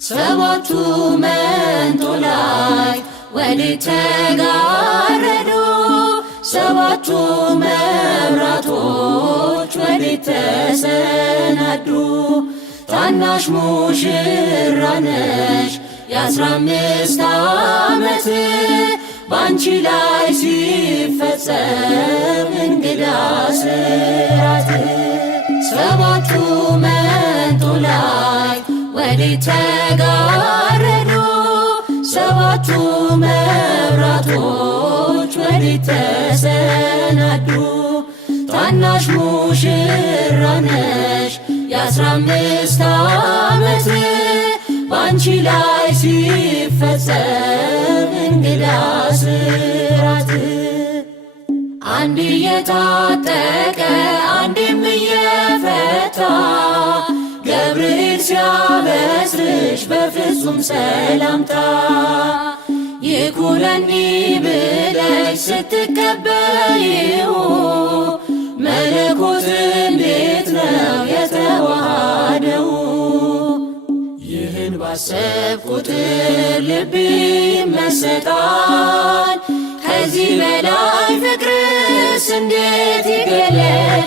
ሰባቱ መንጦላዕት ወዴት ተጋረዱ? ሰባቱ መብራቶች ወዴት ተሰናዱ? ታናሽ ሙሽራ ነሽ የ15 ዓመት ባንቺ ላይ ሲፈጸም እንግዳ ስራት። ሰባቱ መንጦላዕት ወዴት ተጋረዱ? ሰባቱ መብራቶች ወዴት ተሰናዱ? ታናሽ ሙሽራ ነሽ የ15 ዓመት ባንቺ ላይ ሲፈጸም እንግዳ ስራት። አንድ እየታጠቀ አንድም እየፈታ ገብርኤል ሲያበስርሽ በፍጹም ሰላምታ። ይኩነኒ ብለሽ ስትቀበይው መለኮት እንዴት ነው የተዋሃደው? ይህን ባሰብኩ ቁጥር ልቤ ይመሰጣል። ከዚህ በላይ ፍቅርስ እንዴት ይገለጥ?